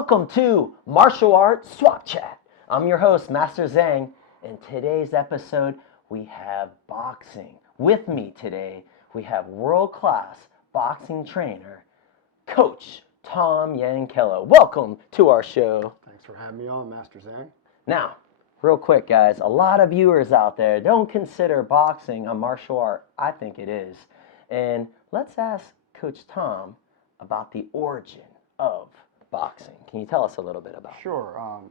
Welcome to Martial Arts Swap Chat. I'm your host, Master Zang. In today's episode, we have boxing. With me today, we have world-class boxing trainer, Coach Tom Yankello. Welcome to our show. Thanks for having me on, Master Zang. Now, real quick, guys, a lot of viewers out there don't consider boxing a martial art. I think it is. And let's ask Coach Tom about the origin of boxing. Can you tell us a little bit about it? Sure.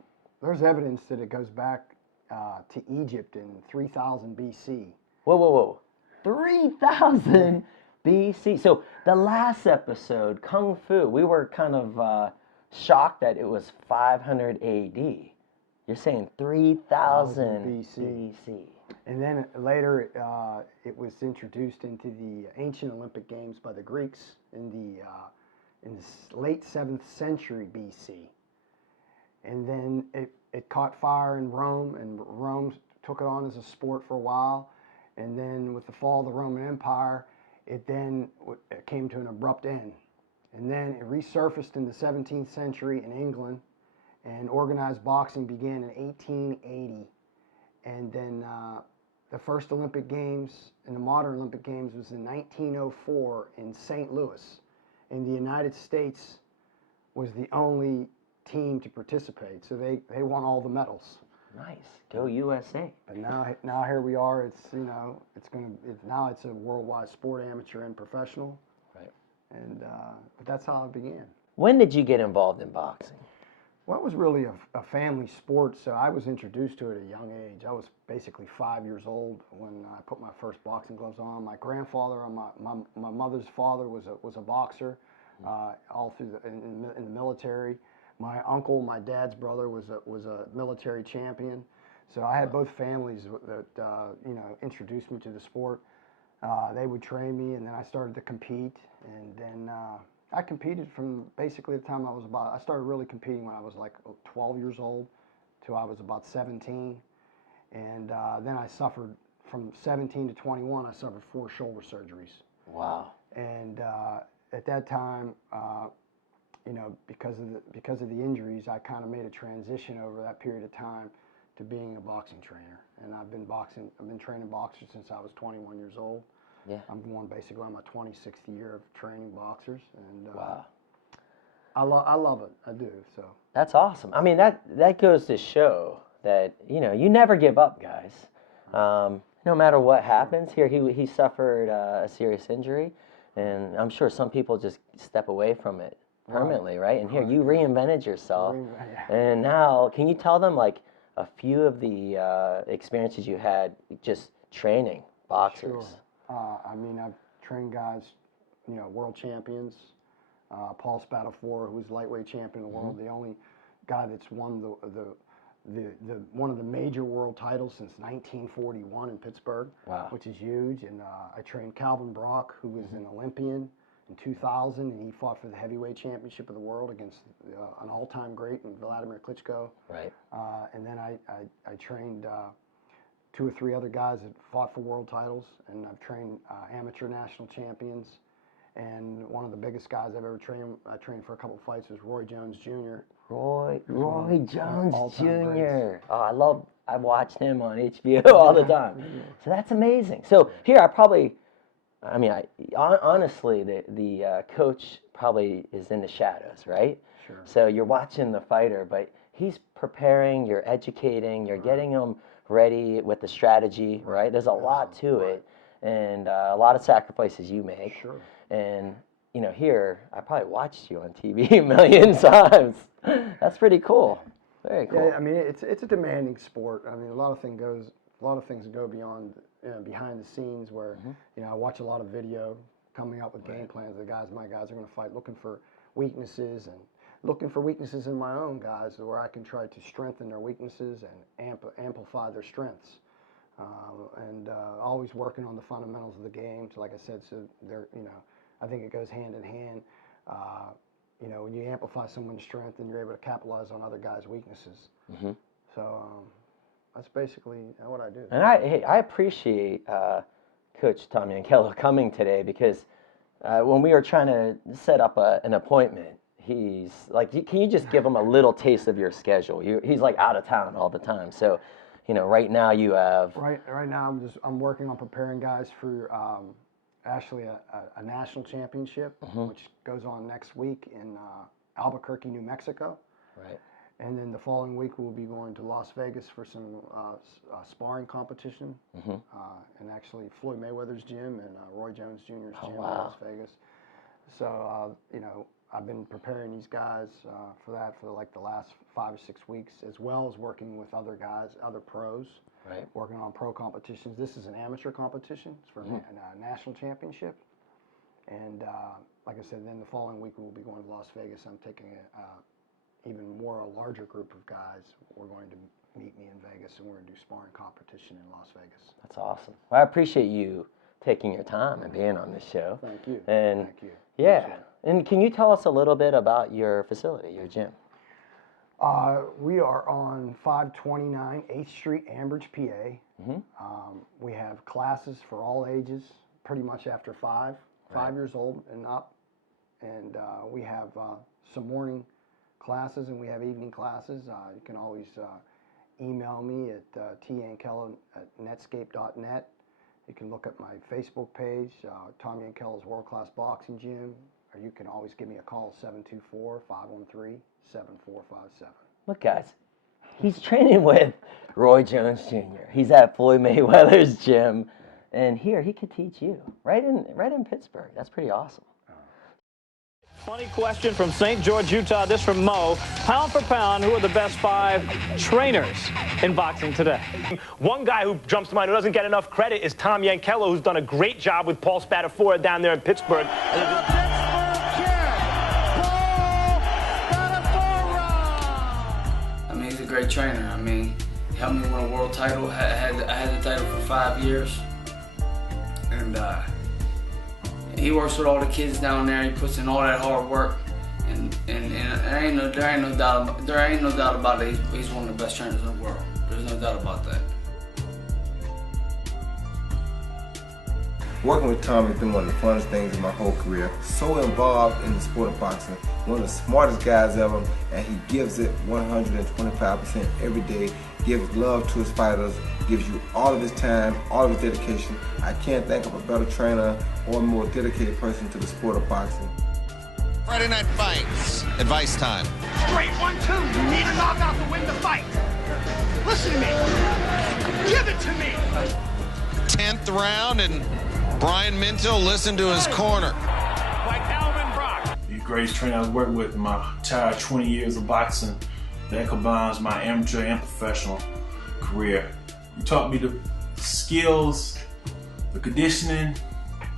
There's evidence that it goes back to Egypt in 3000 BC. Whoa. 3000 BC. So the last episode, Kung Fu, we were kind of shocked that it was 500 AD. You're saying 3000 BC. And then later it was introduced into the ancient Olympic Games by the Greeks in the late 7th century BC. And then it caught fire in Rome, and Rome took it on as a sport for a while. And then with the fall of the Roman Empire, it then came to an abrupt end. And then it resurfaced in the 17th century in England, and organized boxing began in 1880. And then the first Olympic Games, and the modern Olympic Games, was in 1904 in St. Louis. And the United States was the only team to participate, so they won all the medals. Nice, go USA. But now here we are. It's now it's a worldwide sport, amateur and professional. Right. And but that's how it began. When did you get involved in boxing? Well, it was really a family sport, so I was introduced to it at a young age. I was basically 5 years old when I put my first boxing gloves on. My grandfather, my mother's father, was a boxer, all through in the military. My uncle, my dad's brother, was a military champion. So I had both families that introduced me to the sport. They would train me, and then I started to compete, and then. I competed from basically the time I started really competing when I was like 12 years old till I was about 17. And then I suffered from 17 to 21, I suffered 4 shoulder surgeries. Wow. And at that time, because of the injuries, I kind of made a transition over that period of time to being a boxing trainer. And I've been training boxers since I was 21 years old. Yeah. I'm going basically on my 26th year of training boxers, and wow. I love it. I do. So that's awesome. I mean, that goes to show that you never give up, guys. No matter what happens. Here, he suffered a serious injury, and I'm sure some people just step away from it permanently, right? And here, you reinvented yourself, and now can you tell them like a few of the experiences you had just training boxers? Sure. I've trained guys, world champions. Paul Spadafora, who's lightweight champion of the world, the only guy that's won the one of the major world titles since 1941 in Pittsburgh, which is huge. And I trained Calvin Brock, who was an Olympian in 2000, and he fought for the heavyweight championship of the world against an all-time great, Vladimir Klitschko. Right. And then I trained 2 or 3 other guys that fought for world titles, and I've trained amateur national champions. And one of the biggest guys I've ever trained, I trained for a couple of fights, was Roy Jones Jr. Roy Jones Jr. Oh, I watched him on HBO all the time. So that's amazing. So here, honestly, the coach probably is in the shadows, right? Sure. So you're watching the fighter, but he's preparing, you're educating, you're getting him ready with the strategy, right? There's a lot to it, and a lot of sacrifices you make. Sure. And here I probably watched you on TV a million times. That's pretty cool. Very cool. Yeah, it's a demanding sport. A lot of things go beyond behind the scenes where I watch a lot of video coming up with game plans. My guys are going to fight, looking for weaknesses in my own guys, where I can try to strengthen their weaknesses and amplify their strengths. Always working on the fundamentals of the game. So like I said, so I think it goes hand in hand. When you amplify someone's strength, then you're able to capitalize on other guys' weaknesses. Mm-hmm. So that's basically what I do. And I appreciate Coach Tom Yankello coming today, because when we were trying to set up an appointment, he's like, can you just give him a little taste of your schedule? He's like out of town all the time. So, you know, right now you have right now I'm working on preparing guys for actually a national championship, which goes on next week in Albuquerque, New Mexico. Right. And then the following week we'll be going to Las Vegas for some sparring competition, and actually Floyd Mayweather's gym and Roy Jones Jr.'s gym in Las Vegas. So you know, I've been preparing these guys for that for like the last 5 or 6 weeks, as well as working with other guys, other pros, working on pro competitions. This is an amateur competition. It's for a national championship. And like I said, then the following week we'll be going to Las Vegas. I'm taking a larger group of guys. We're going to meet me in Vegas, and we're going to do sparring competition in Las Vegas. That's awesome. Well, I appreciate you taking your time and being on this show. Thank you. And thank you. Yeah. And can you tell us a little bit about your facility, your gym? We are on 529 8th Street, Ambridge, PA. We have classes for all ages, pretty much after 5 years old and up. And we have some morning classes, and we have evening classes. You can always email me at Yankello@netscape.net. You can look at my Facebook page, Tom Yankello's World Class Boxing Gym, or you can always give me a call, 724-513-7457. Look, guys, he's training with Roy Jones Jr. He's at Floyd Mayweather's gym, and here he could teach you right in Pittsburgh. That's pretty awesome. Funny question from St. George, Utah. This from Mo. Pound for pound, who are the best 5 trainers in boxing today? One guy who jumps to mind who doesn't get enough credit is Tom Yankello, who's done a great job with Paul Spadafora down there in Pittsburgh. I mean, he's a great trainer. I mean, he helped me win a world title. I had the title for 5 years. And he works with all the kids down there. He puts in all that hard work, and there ain't no doubt about it. He's one of the best trainers in the world. There's no doubt about that. Working with Tom has been one of the funnest things in my whole career. So involved in the sport of boxing, one of the smartest guys ever, and he gives it 125% every day. Gives love to his fighters, gives you all of his time, all of his dedication. I can't think of a better trainer or a more dedicated person to the sport of boxing. Friday Night Fights, advice time. Straight 1-2, you need a knockout to win the fight. Listen to me, give it to me. 10th round, and Brian Minto listened to his corner. Like Alvin Brock. The greatest trainer I've worked with in my entire 20 years of boxing. That combines my amateur and professional career. You taught me the skills, the conditioning,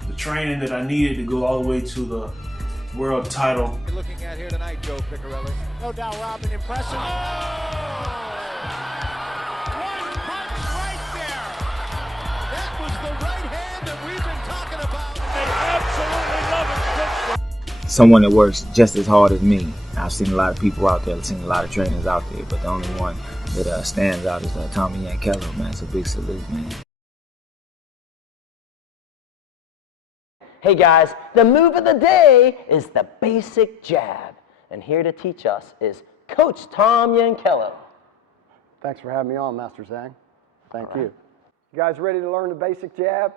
the training that I needed to go all the way to the world title. You're looking at here tonight, Joe Piccarelli. No doubt, Robin, impressive. Oh! One punch right there. That was the right hand that we've been talking about. They absolutely love it. Someone that works just as hard as me. I've seen a lot of people out there, I've seen a lot of trainers out there, but the only one that stands out is Tommy Yankello, man. It's a big salute, man. Hey guys, the move of the day is the basic jab. And here to teach us is Coach Tom Yankello. Thanks for having me on, Master Zang. Thank you. You guys ready to learn the basic jab?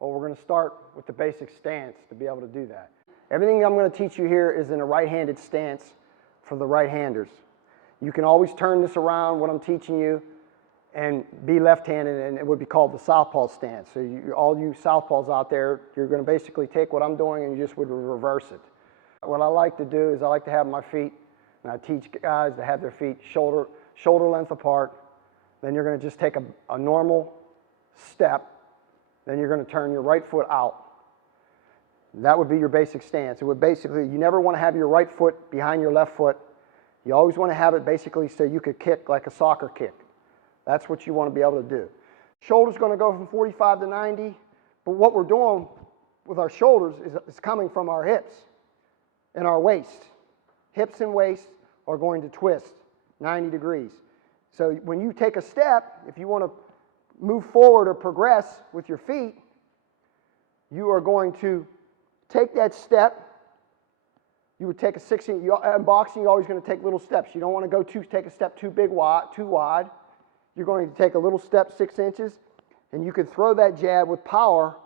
Well, we're going to start with the basic stance to be able to do that. Everything I'm going to teach you here is in a right-handed stance for the right-handers. You can always turn this around, what I'm teaching you, and be left-handed, and it would be called the southpaw stance. So all you southpaws out there, you're going to basically take what I'm doing and you just would reverse it. What I like to do is I like to have my feet, and I teach guys to have their feet shoulder length apart. Then you're going to just take a normal step. Then you're going to turn your right foot out. That would be your basic stance. It would basically, you never want to have your right foot behind your left foot. You always want to have it basically so you could kick like a soccer kick. That's what you want to be able to do. Shoulder's going to go from 45 to 90, but what we're doing with our shoulders is coming from our hips and our waist. Hips and waist are going to twist 90 degrees. So when you take a step, if you want to move forward or progress with your feet, you are going to take that step, You would take a 6-inch, in boxing you're always going to take little steps. You don't want to go take a step too wide. You're going to take a little step 6 inches, and you could throw that jab with power.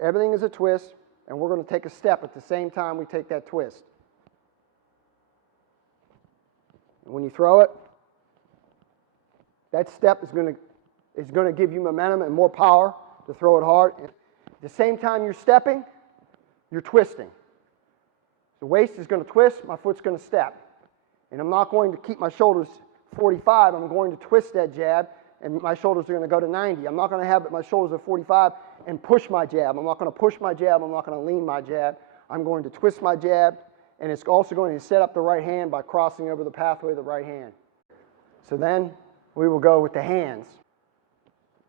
Everything is a twist, and we're going to take a step at the same time we take that twist. And when you throw it, that step is going to give you momentum and more power to throw it hard. At the same time you're stepping, you're twisting. The waist is going to twist, my foot's going to step. And I'm not going to keep my shoulders 45, I'm going to twist that jab, and my shoulders are going to go to 90. I'm not going to have my shoulders at 45 and push my jab. I'm not going to push my jab, I'm not going to lean my jab. I'm going to twist my jab, and it's also going to set up the right hand by crossing over the pathway of the right hand. So then we will go with the hands.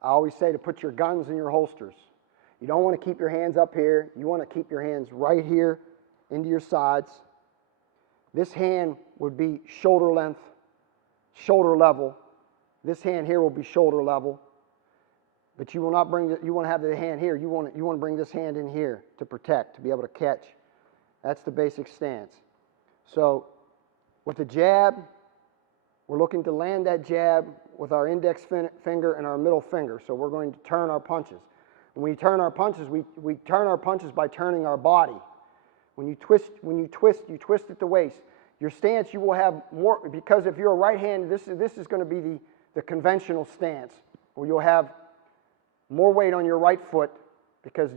I always say to put your guns in your holsters. You don't want to keep your hands up here. You want to keep your hands right here into your sides. This hand would be shoulder length, shoulder level. This hand here will be shoulder level. But you will not bring you want to have the hand here. You want to bring this hand in here to protect, to be able to catch. That's the basic stance. So with the jab, we're looking to land that jab with our index finger and our middle finger. So we're going to turn our punches. When we turn our punches, we turn our punches by turning our body. When you twist, you twist at the waist. Your stance, you will have more, because if you're a right hand, this is going to be the conventional stance, where you'll have more weight on your right foot because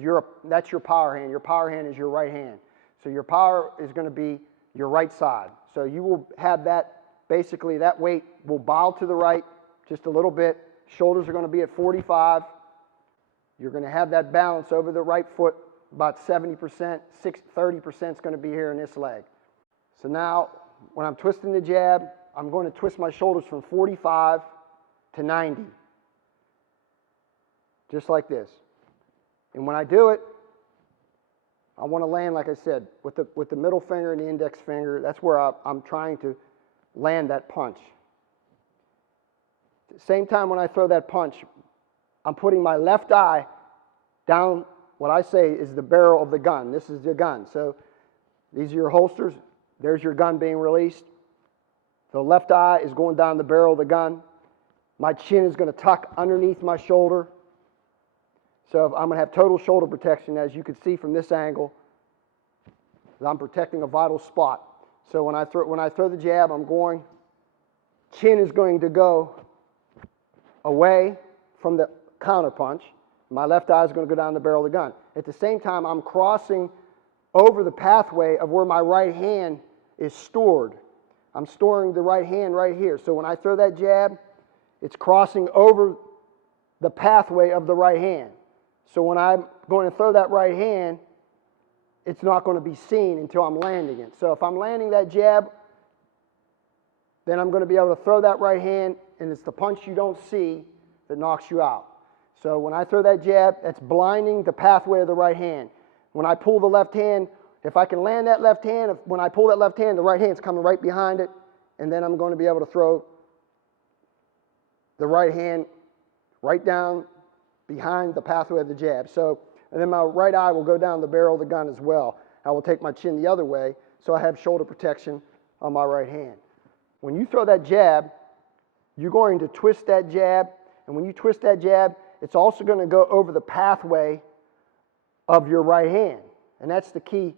that's your power hand. Your power hand is your right hand. So your power is going to be your right side. So you will have that, basically that weight will bow to the right just a little bit. Shoulders are going to be at 45. You're going to have that balance over the right foot, about 70%, 30% is going to be here in this leg. So now, when I'm twisting the jab, I'm going to twist my shoulders from 45 to 90. Just like this. And when I do it, I want to land, like I said, with the middle finger and the index finger. That's where I'm trying to land that punch. At the same time when I throw that punch, I'm putting my left eye down what I say is the barrel of the gun. This is the gun. So these are your holsters. There's your gun being released. The left eye is going down the barrel of the gun. My chin is going to tuck underneath my shoulder. So I'm going to have total shoulder protection, as you can see from this angle. I'm protecting a vital spot. So when I throw the jab, chin is going to go away from the counter punch. My left eye is going to go down the barrel of the gun. At the same time, I'm crossing over the pathway of where my right hand is stored. I'm storing the right hand right here. So when I throw that jab, it's crossing over the pathway of the right hand. So when I'm going to throw that right hand, it's not going to be seen until I'm landing it. So if I'm landing that jab, then I'm going to be able to throw that right hand, and it's the punch you don't see that knocks you out. So when I throw that jab, that's blinding the pathway of the right hand. When I pull the left hand, if I can land that left hand, when I pull that left hand, the right hand's coming right behind it, and then I'm going to be able to throw the right hand right down behind the pathway of the jab. So, and then my right eye will go down the barrel of the gun as well. I will take my chin the other way, so I have shoulder protection on my right hand. When you throw that jab, you're going to twist that jab, and when you twist that jab, it's also going to go over the pathway of your right hand. And that's the key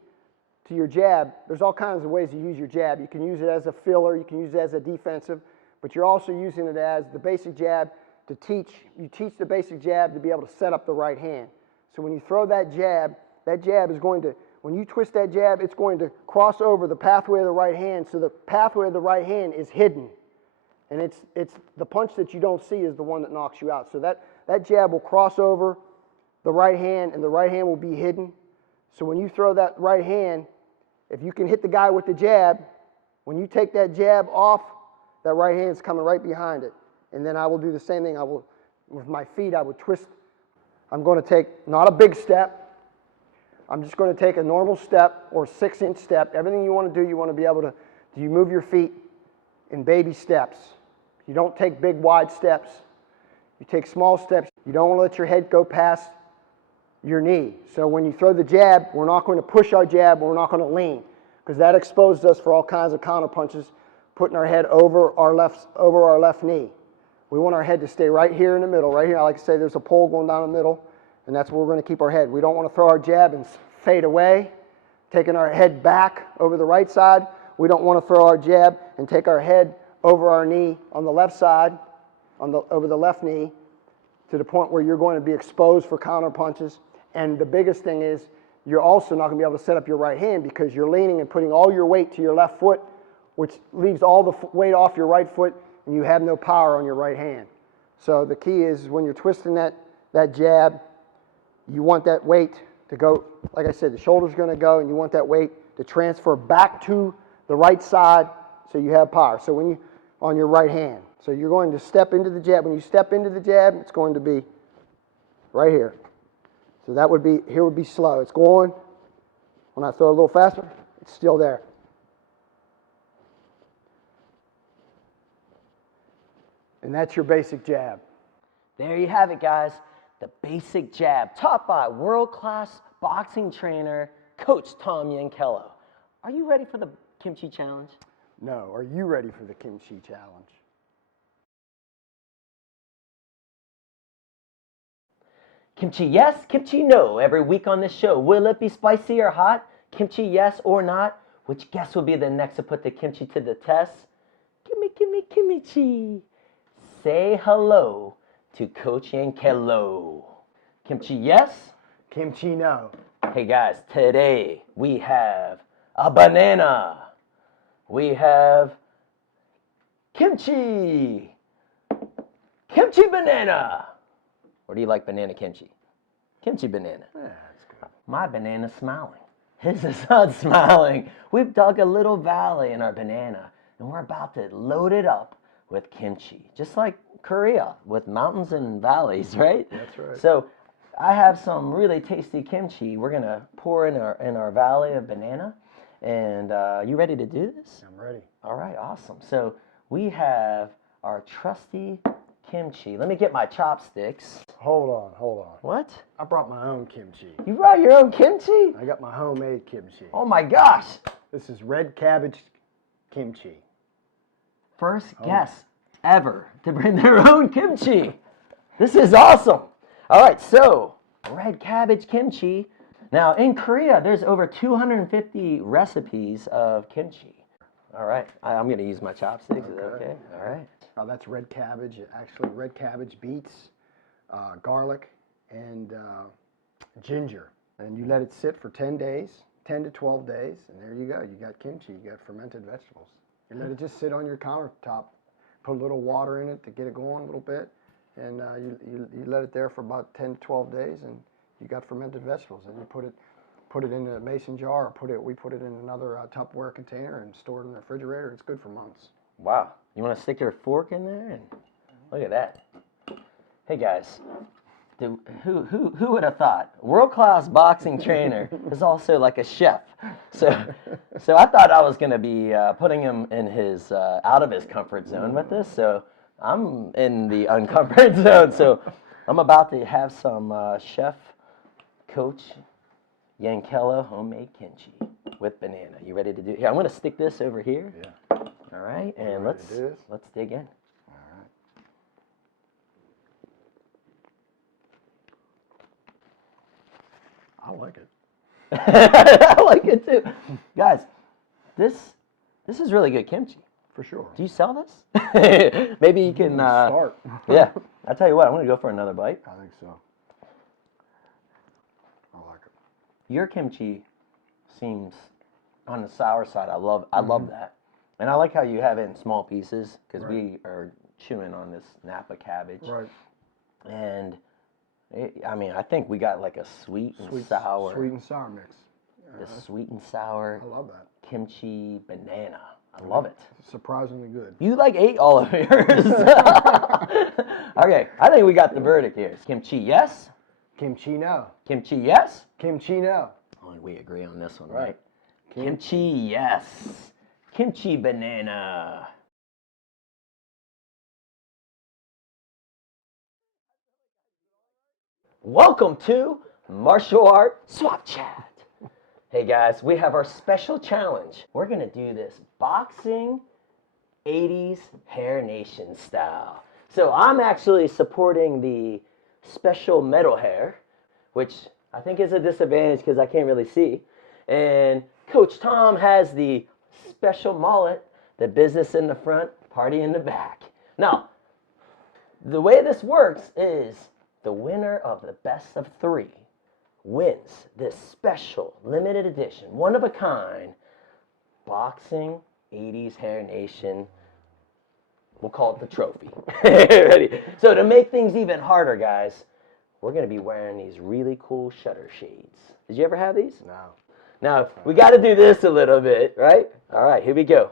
to your jab. There's all kinds of ways to use your jab. You can use it as a filler, you can use it as a defensive, but you're also using it as the basic jab to teach. You teach the basic jab to be able to set up the right hand. So when you throw that jab is going to, when you twist that jab, it's going to cross over the pathway of the right hand, so the pathway of the right hand is hidden. And it's the punch that you don't see is the one that knocks you out. So that jab will cross over the right hand, and the right hand will be hidden. So when you throw that right hand, if you can hit the guy with the jab, when you take that jab off, that right hand's coming right behind it. And then I will do the same thing. With my feet, I would twist. I'm going to take not a big step. I'm just going to take a normal step or 6-inch step. Everything you want to do, you want to be able to, you move your feet in baby steps. You don't take big, wide steps. You take small steps. You don't want to let your head go past your knee. So when you throw the jab, we're not going to push our jab, we're not going to lean. because that exposed us for all kinds of counter punches, putting our head over our left knee. We want our head to stay right here in the middle, right here. I like to say there's a pole going down the middle, and that's where we're going to keep our head. We don't want to throw our jab and fade away, taking our head back over the right side. We don't want to throw our jab and take our head over our knee on the left side, over the left knee, to the point where you're going to be exposed for counter punches. And the biggest thing is you're also not going to be able to set up your right hand because you're leaning and putting all your weight to your left foot, which leaves all the weight off your right foot, and you have no power on your right hand. So the key is when you're twisting that jab, you want that weight to go, like I said, the shoulder's going to go, and you want that weight to transfer back to the right side so you have power. So when you, on your right hand. So you're going to step into the jab. When you step into the jab, it's going to be right here. So that would be, here would be slow. It's going. When I throw a little faster, it's still there. And that's your basic jab. There you have it, guys. The basic jab, taught by world-class boxing trainer, Coach Tom Yankello. Are you ready for the Kimchi Challenge? No. Are you ready for the Kimchi Challenge? Kimchi yes, kimchi no. Every week on this show, will it be spicy or hot? Kimchi yes or not? Which guest will be the next to put the kimchi to the test? Gimme, gimme, kimchi. Say hello to Coach Yankello. Kimchi yes? Kimchi no. Hey guys, today we have a banana. We have kimchi. Kimchi banana. Or do you like banana kimchi? Kimchi banana. Yeah, that's good. My banana's smiling. His is not smiling. We've dug a little valley in our banana, and we're about to load it up with kimchi. Just like Korea, with mountains and valleys, right? That's right. So I have some really tasty kimchi we're going to pour in our valley of banana. And you ready to do this? I'm ready. All right, awesome. So we have our trusty kimchi. Let me get my chopsticks. Hold on. What? I brought my own kimchi. You brought your own kimchi? I got my homemade kimchi. Oh my gosh. This is red cabbage kimchi. First guest ever to bring their own kimchi. This is awesome. All right, so red cabbage kimchi. Now in Korea, there's over 250 recipes of kimchi. All right, I'm going to use my chopsticks. Is that okay? All right. That's red cabbage. Actually, red cabbage, beets, garlic, and ginger. And you let it sit for 10 days, 10 to 12 days, and there you go. You got kimchi. You got fermented vegetables. You let it just sit on your countertop. Put a little water in it to get it going a little bit, and you let it there for about 10 to 12 days, and you got fermented vegetables. And you put it in a mason jar, or we put it in another Tupperware container and store it in the refrigerator. It's good for months. Wow. You want to stick your fork in there? And look at that. Hey guys, who would have thought? World-class boxing trainer is also like a chef. So I thought I was going to be putting him in his out of his comfort zone with this. So I'm in the uncomfort zone. So I'm about to have some Chef Coach Yankello homemade kimchi with banana. You ready to do it? Here, I'm going to stick this over here. Yeah. All right, and let's dig in. All right. I like it. I like it too. Guys, this is really good kimchi. For sure. Do you sell this? Maybe you can start. Yeah. I'll tell you what, I'm going to go for another bite. I think so. I like it. Your kimchi seems on the sour side. I love that. And I like how you have it in small pieces because we are chewing on this Napa cabbage. Right. And I think we got like a sweet and sour. Sweet and sour mix. The sweet and sour. I love that. Kimchi banana. I love it. Surprisingly good. You ate all of yours. Okay, I think we got the verdict here. Kimchi yes? Kimchi no. Kimchi yes? Kimchi no. Oh, we agree on this one, right? Kimchi yes. Kimchi banana. Welcome to Martial Art Swap Chat. Hey guys, we have our special challenge. We're gonna do this boxing 80s Hair Nation style. So I'm actually supporting the special metal hair, which I think is a disadvantage because I can't really see. And Coach Tom has the special mullet, the business in the front, party in the back. Now, the way this works is the winner of the best of 3 wins this special limited edition, one of a kind, boxing 80s Hair Nation. We'll call it the trophy. Ready? So to make things even harder, guys, we're going to be wearing these really cool shutter shades. Did you ever have these? No. Now, we got to do this a little bit, right? All right, here we go.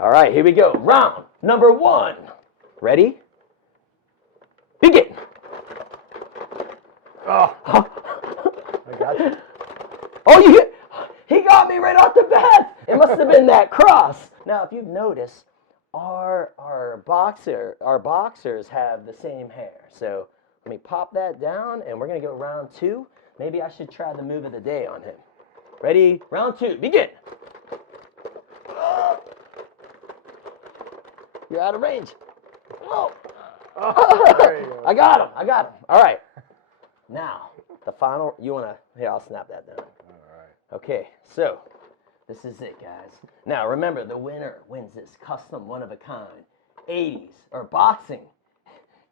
All right, here we go. Round number 1. Ready? Begin. Oh. I got you. Oh, he got me right off the bat. It must have been that cross. Now, if you've noticed, our boxers have the same hair. So let me pop that down, and we're going to go round 2. Maybe I should try the move of the day on him. Ready? Round 2. Begin. You're out of range. Whoa. Oh, there you go. I got him. All right. Now, the final, here, I'll snap that down. All right. Okay, so this is it, guys. Now, remember, the winner wins this custom one-of-a-kind 80s, or boxing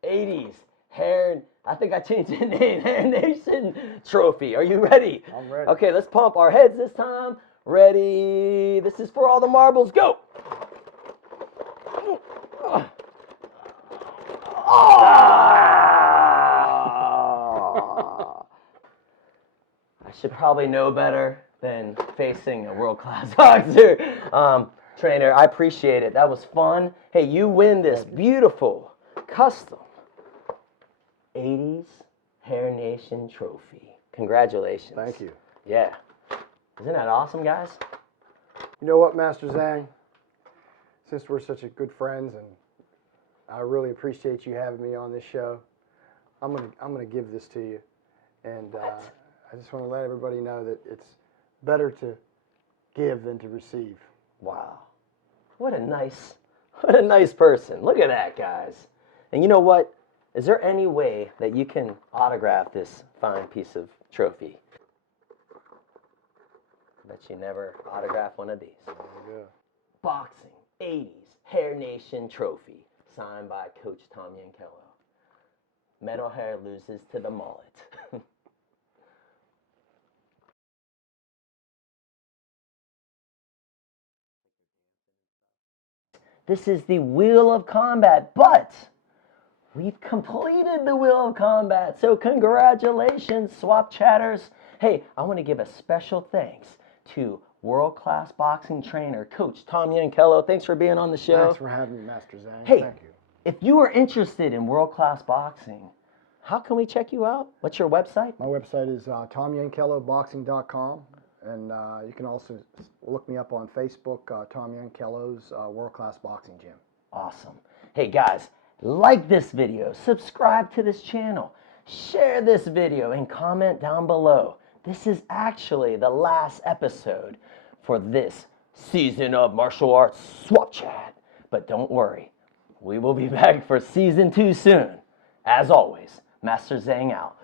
80s hair, I think I changed the name, Hair Nation trophy. Are you ready? I'm ready. Okay, let's pump our heads this time. Ready? This is for all the marbles. Go! I should probably know better than facing a world-class boxer. Trainer, I appreciate it. That was fun. Hey, you win this beautiful, custom 80s Hair Nation trophy. Congratulations. Thank you. Yeah. Isn't that awesome, guys? You know what, Master Zang? Since we're such a good friends, and I really appreciate you having me on this show, I'm gonna give this to you, and I just want to let everybody know that it's better to give than to receive. Wow. What a nice person. Look at that, guys. And you know what? Is there any way that you can autograph this fine piece of trophy? I bet you never autograph one of these. There you go. Boxing 80s Hair Nation trophy, signed by Coach Tom Yankello. Metal hair loses to the mullet. This is the Wheel of Combat, but we've completed the Wheel of Combat, so congratulations, Swap Chatters. Hey, I want to give a special thanks to world-class boxing trainer, Coach Tom Yankello. Thanks for being on the show. Thanks for having me, Master Zang. Hey, Thank you. if you are interested in world-class boxing, how can we check you out? What's your website? My website is TomYankelloBoxing.com, and you can also look me up on Facebook, Tom Yankello's World Class Boxing Gym. Awesome. Hey guys, like this video, subscribe to this channel, share this video, and comment down below. This is actually the last episode for this season of Martial Arts Swap Chat. But don't worry, we will be back for season 2 soon. As always, Master Zang out.